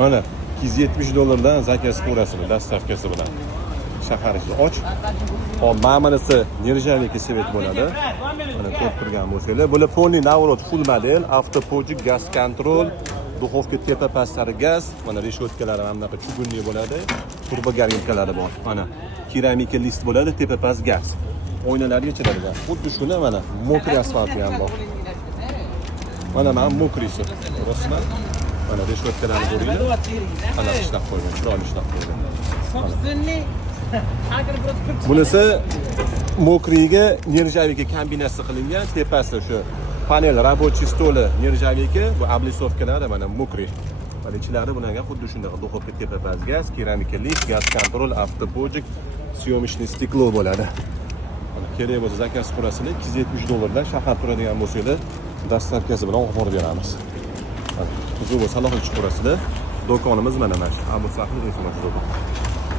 Mana $270 zakaz qilasiz dastavkasi bilan. Shahar ichi och. Hop, ma'manisi nержавейка svet bo'ladi. Mana ko'rib turgan bo'lsanglar, bular полный наоборот full model, avtopojik, gaz kontrol, duxovka tepa pastlari gaz, mana reshotkalari ham bunaqa chugunli bo'ladi, turbo garnirkalari bor. Mana keramika list bo'ladi, tepa past gaz. Oynalarga ichiladigan. Xuddi shuni mana mokriy asfalti ham bor. Mana mokriysi. Ko'rasizmi? Mana reshotkalarni ko'ringlar. Ana ishlab qo'ygan, chiroyli ishlab qo'ygan. Bunisi mokriyga nержавейка kombinatsiya qilingan, tepasi shu panel рабочий stoli nержавейка, bu обlisовкалari mana mokriy. Mana ichlari bularga xuddi shunday duxovka tepa past gaz, keramika lift, gaz kontrol, avtopojik, syomishniy stiklo bo'ladi. Mana kerak bo'lsa zakaz qurasizlar, $270 dan shahar turadigan bo'lsanglar, dastavkasi bilan olib borib beramiz. Qiziq bo'lsa aloqa qilib qurasizlar. Do'konimiz mana shu Abu Sahil Restorani.